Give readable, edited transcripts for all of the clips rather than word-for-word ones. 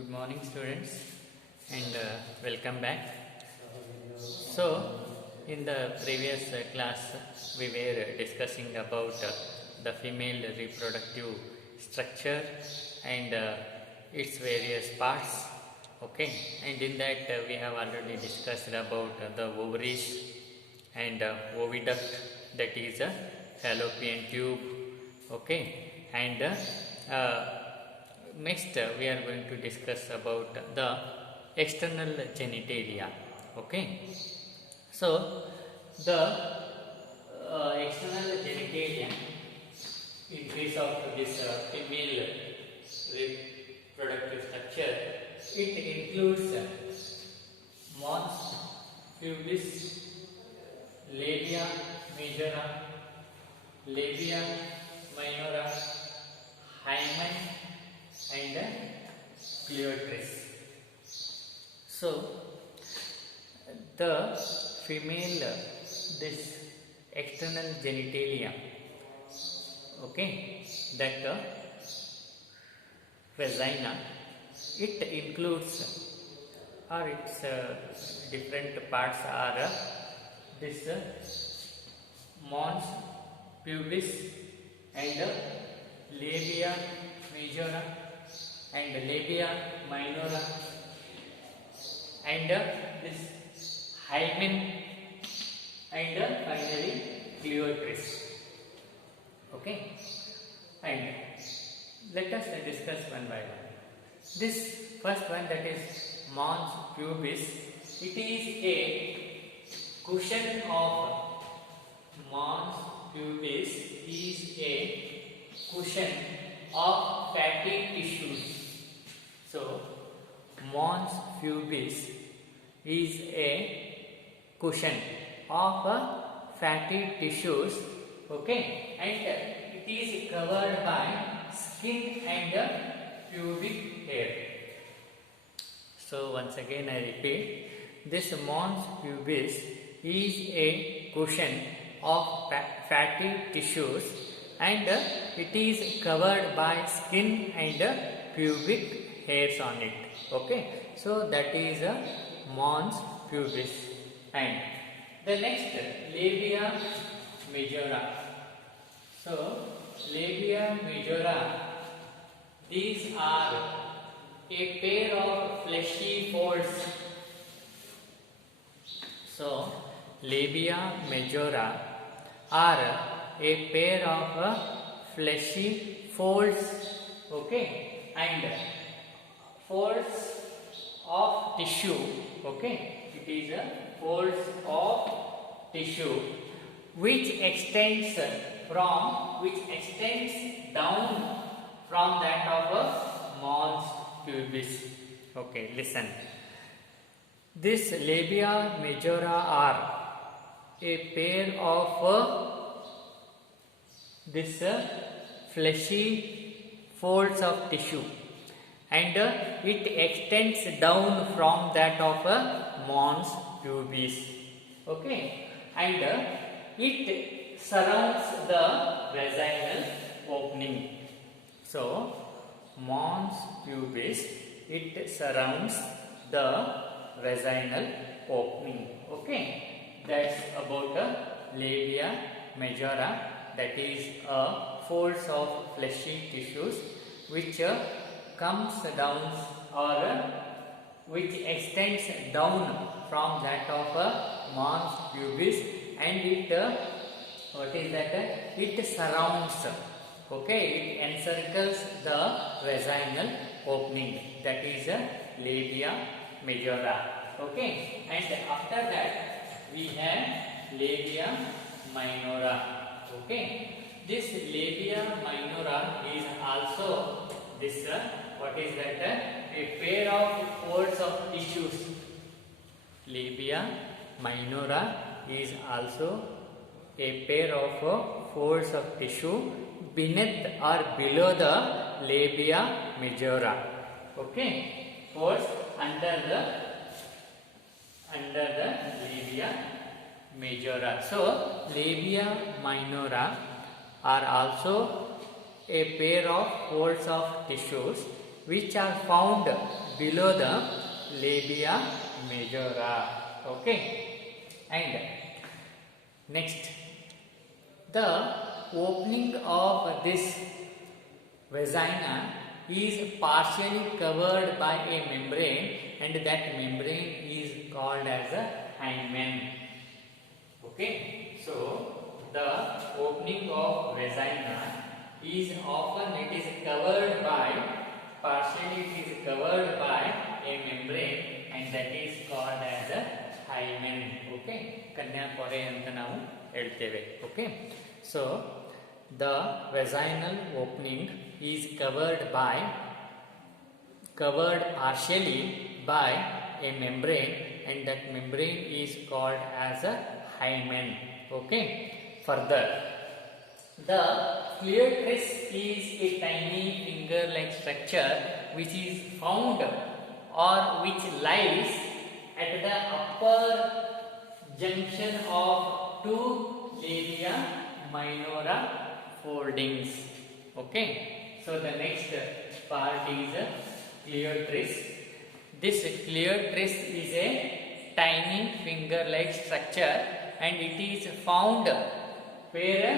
Good morning, students, and welcome back. So, in the previous class, we were discussing about the female reproductive structure and its various parts. Okay, and in that we have already discussed about the ovaries and oviduct, that is a fallopian tube. Okay, and next we are going to discuss about the external genitalia. Okay, so the external genitalia in case of this female reproductive structure, it includes Mons Pubis, Labia Majora, Labia Minora, Hymen, and clitoris. So the female, this external genitalia, okay, that vagina, it includes, or its different parts are this Mons Pubis and Labia Majora and Labia Minora and this Hymen and finally clitoris. Okay, and let us discuss one by one. This first one, that is Mons Pubis, it is a cushion of Mons Pubis is a cushion of fatty tissues. So, Mons Pubis is a cushion of fatty tissues, okay, and it is covered by skin and pubic hair. So, once again I repeat, this Mons Pubis is a cushion of fatty tissues and it is covered by skin and pubic hairs on it. Okay, so that is a Mons Pubis. And the next, Labia Majora. So Labia Majora, these are a pair of fleshy folds. So Labia Majora are a pair of fleshy folds, okay, and folds of tissue, okay, it is a folds of tissue which extends down from that of Mons Pubis. Okay, listen, this Labia Majora are a pair of this fleshy folds of tissue and it extends down from that of Mons Pubis, okay, and it surrounds the vaginal opening. So Mons Pubis, it surrounds the vaginal opening, okay. That's about Labia Majora, that is folds of fleshy tissues which comes down or which extends down from that of Mons Pubis, and it what is that? It surrounds, okay, it encircles the vaginal opening, that is Labia Majora, okay. And after that we have Labia Minora, okay. This Labia Minora is also this what is that? A pair of folds of tissues. Labia Minora is also a pair of folds of tissue beneath or below the Labia Majora, okay, folds under the Labia Majora. So Labia Minora are also a pair of folds of tissues which are found below the labia majora. Okay, and next, the opening of this vagina is partially covered by a membrane, and that membrane is called as a hymen. Okay, so the opening of vagina is often covered by, partially it is covered by a membrane, and that is called as a hymen. Okay, ಕನ್ಯಾ ಪೊರೆ ಅಂತ ನಾವು ಹೇಳ್ತೇವೆ. Okay, so the vaginal opening is covered partially by a membrane, and that membrane is called as a hymen. Okay, further, the clitoris is a tiny finger-like structure which is found or which lies at the upper junction of two labia minora foldings. Okay, so the next part is clitoris. This clitoris is a tiny finger-like structure, and it is found where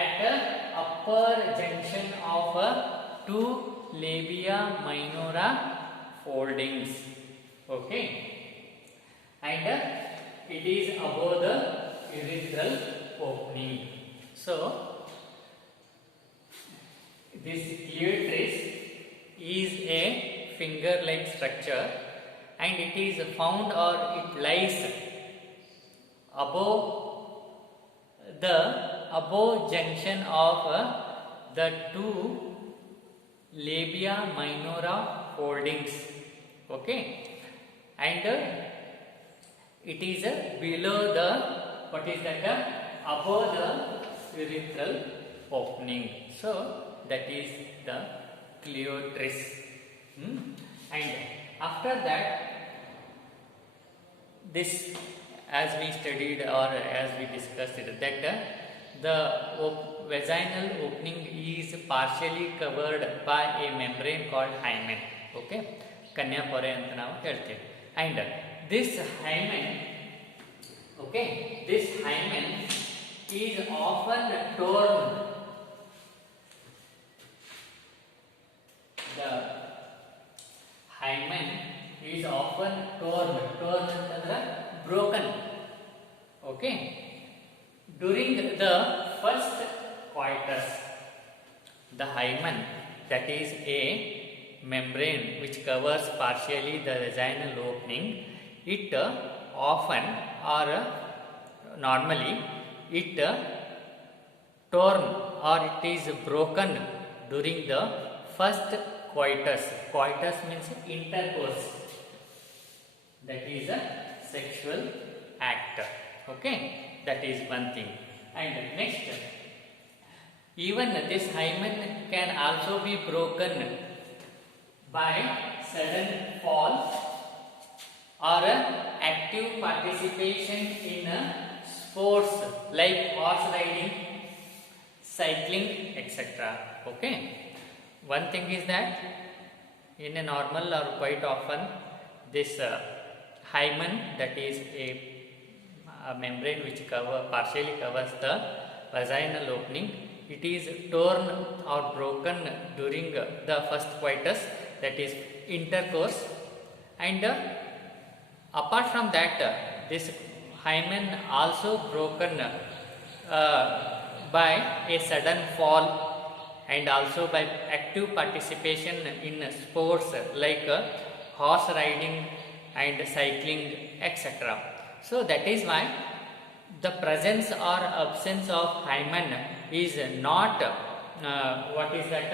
at the upper junction of two labia minora foldings. Okay, and it is above the urethral opening. So this clitoris is a finger-like structure, and it is found or it lies above the junction of the two labia minora foldings. Okay, and it is below the, what is that, above the urethral opening. So that is the clitoris. And after that, this, as we studied or as we discussed it, that the vaginal opening is partially covered by a membrane called hymen. Okay, ಕನ್ಯಾ ಪೊರೆ ಅಂತ ನಾವು ಹೇಳ್ತೇವೆ. And this hymen, okay, this hymen is often torn. The hymen is often torn ಅಂತಂದ್ರೆ broken. Okay, during the first coitus. The hymen, that is a membrane which covers partially the vaginal opening, it often or normally it torn or it is broken during the first coitus. Coitus means intercourse, that is a sexual act. Okay, that is one thing. And next, even this hymen can also be broken by sudden fall or active participation in sports like horse riding, cycling, etc. Okay, one thing is that in a normal or quite often this hymen, that is a membrane which partially covers the vaginal opening, it is torn or broken during the first coitus, that is intercourse. And apart from that, this hymen also broken by a sudden fall and also by active participation in sports like horse riding and cycling, etc. So that is why the presence or absence of hymen is not what is that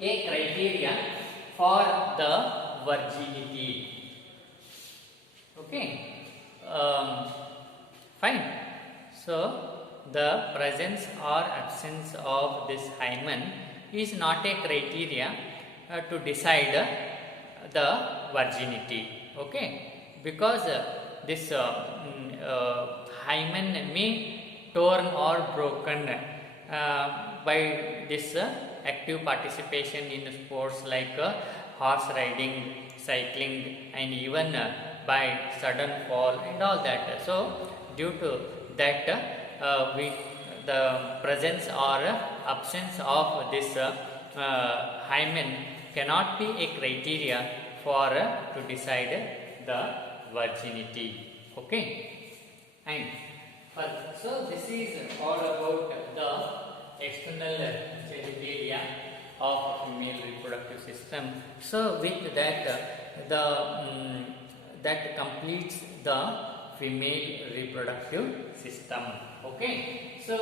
a criteria for the virginity. Okay, fine. So the presence or absence of this hymen is not a criteria to decide the virginity. Okay, because this hymen may torn or broken by this active participation in sports like horse riding, cycling, and even by sudden fall and all that. So due to that, the presence or absence of this hymen cannot be a criteria for to decide the virginity. Okay, and so this is all about the external genitalia of female reproductive system. So with that, that completes the female reproductive system. Okay, so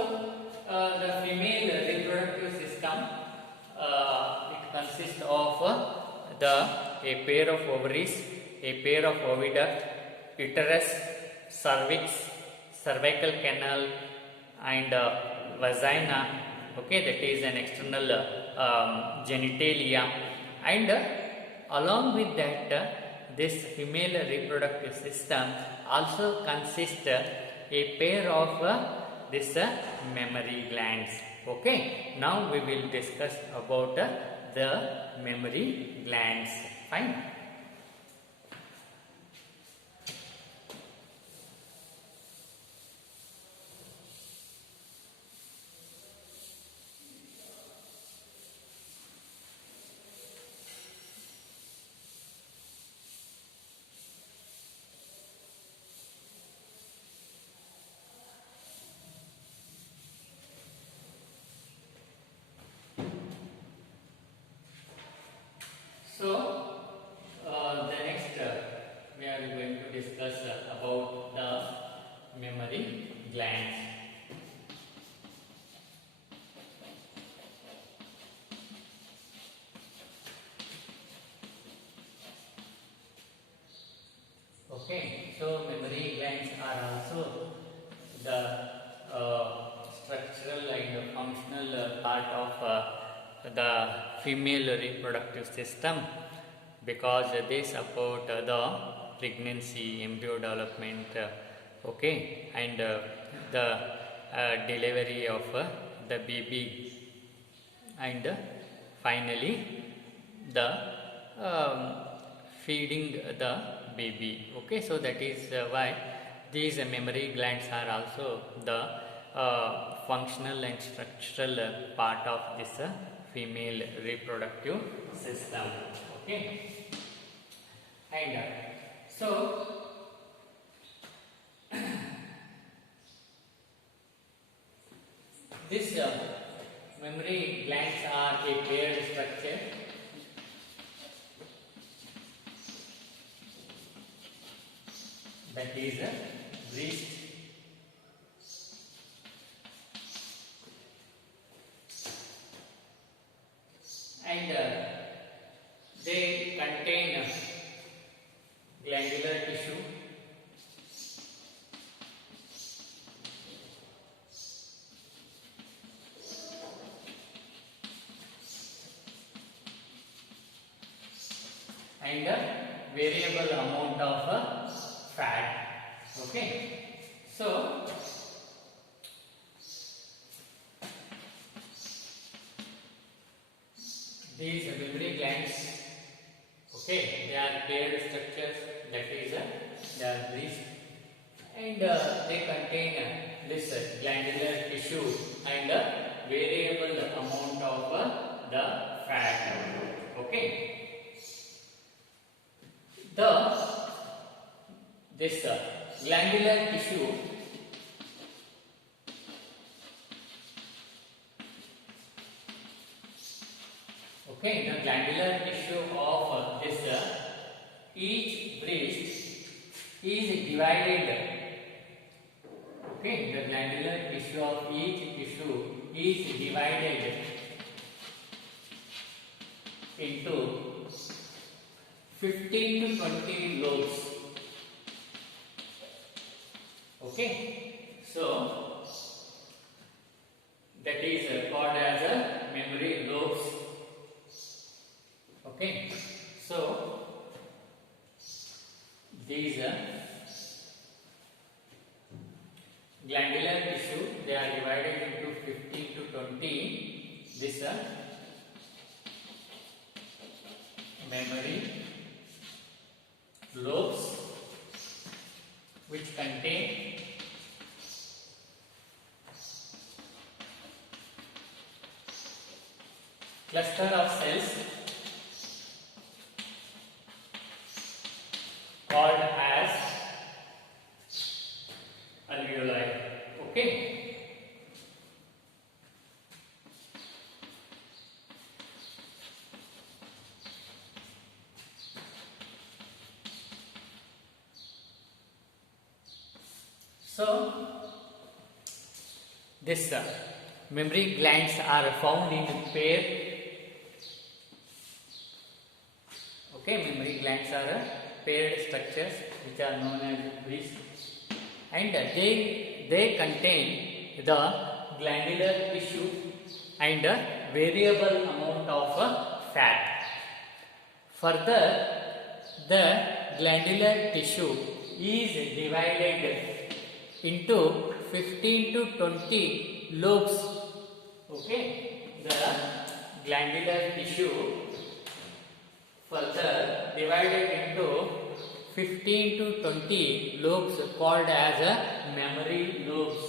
the female reproductive system, it consists of a pair of ovaries, a pair of oviduct, uterus, cervix, cervical canal, and vagina. Okay, that is an external genitalia, and along with that, this female reproductive system also consists a pair of this mammary glands. Okay, now we will discuss about the mammary glands. Fine. So, the next we are going to discuss about the mammary glands. Okay, so mammary glands are also the structural and functional part of the female reproductive system, because they support the pregnancy, embryo development, okay, and the delivery of the baby, and finally the feeding the baby. Okay, so that is why these mammary glands are also the functional and structural part of this female reproductive system. Okay, and so this mammary glands are a paired structure. That is breast, and they contain glandular tissue, and variable amount of fat. Okay, so these mammary glands, okay, they are paired structures. That is, they are breast, and they contain this glandular tissue and variable amount of the fat. Okay, this glandular tissue okay, the glandular tissue of this each breast is divided. Okay, the glandular tissue of each tissue is divided into 15 to 20 lobes. Okay, so that is called as a mammary lobes. Okay, so these glandular tissue, they are divided into 15 to 20 this memory lobes which contain cluster of cells called as alveoli. Okay. So this memory glands are found in pair. Okay, memory glands are paired structures which are known as this, and they contain the glandular tissue and a variable amount of fat. Further, the glandular tissue is divided into 15 to 20 lobes. Okay, the glandular tissue further divided into 15 to 20 lobes called as memory lobes.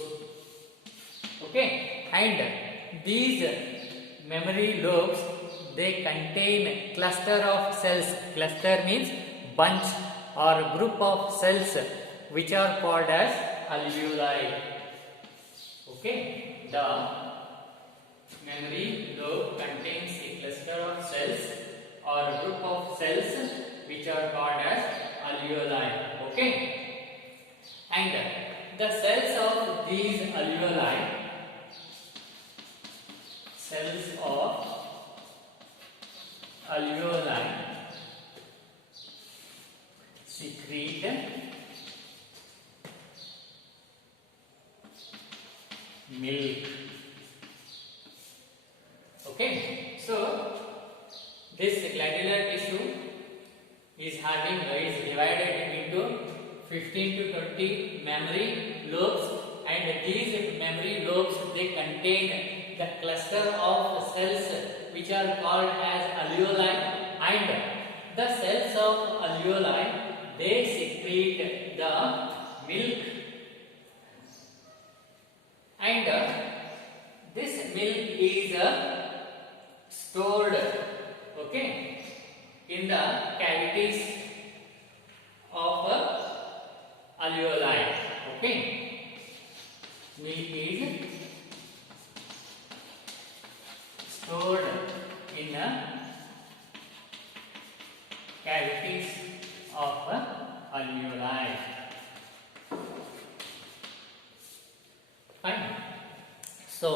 Okay, and these memory lobes, they contain cluster of cells. Cluster means bunch or group of cells which are called as alveoli. Okay, the memory lobe contains a cluster of cells or group of cells which are called as alveoli. Okay, and the cells of these alveoli, secrete milk. Okay, so this glandular tissue is divided into 15 to 20 memory lobes, and these memory lobes, they contain the cluster of cells which are called as alveoli, and the cells of alveoli, they secrete the milk, and this milk is stored, okay, in the cavities of alveoli. Okay, milk is stored in cavities of alveoli. Fine. So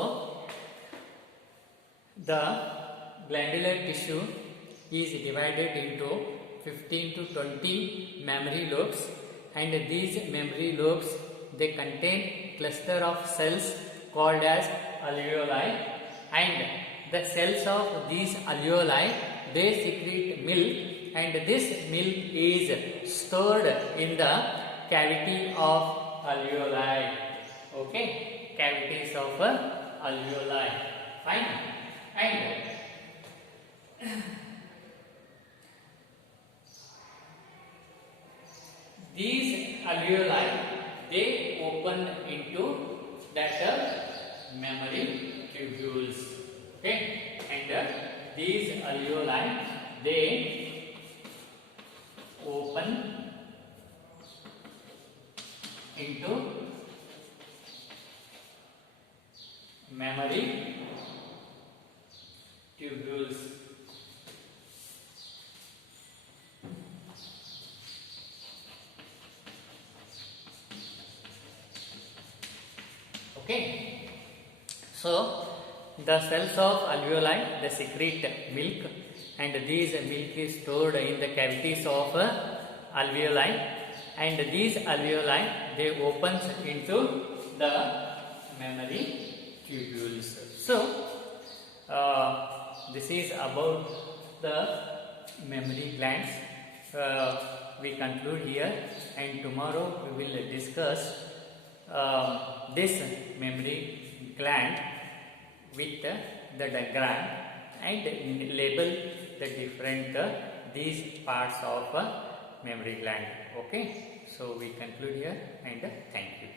the glandular tissue is divided into 15 to 20 memory lobes, and these memory lobes, they contain cluster of cells called as alveoli, and the cells of these alveoli, they secrete milk, and this milk is stored in the cavity of alveoli. Okay, cavities of alveoli. Fine. And these alveoli, they open into that memory tubules. Okay, and these alveoli, they open into memory tubules. Okay, so the cells of alveoli, they secrete milk, and these milk is stored in the cavities of alveoli, and these alveoli, they opens into the memory tubules. So this is about the memory glands. We conclude here, and tomorrow we will discuss this memory gland with the diagram and label the different these parts of mammary gland. Okay, so we conclude here and thank you.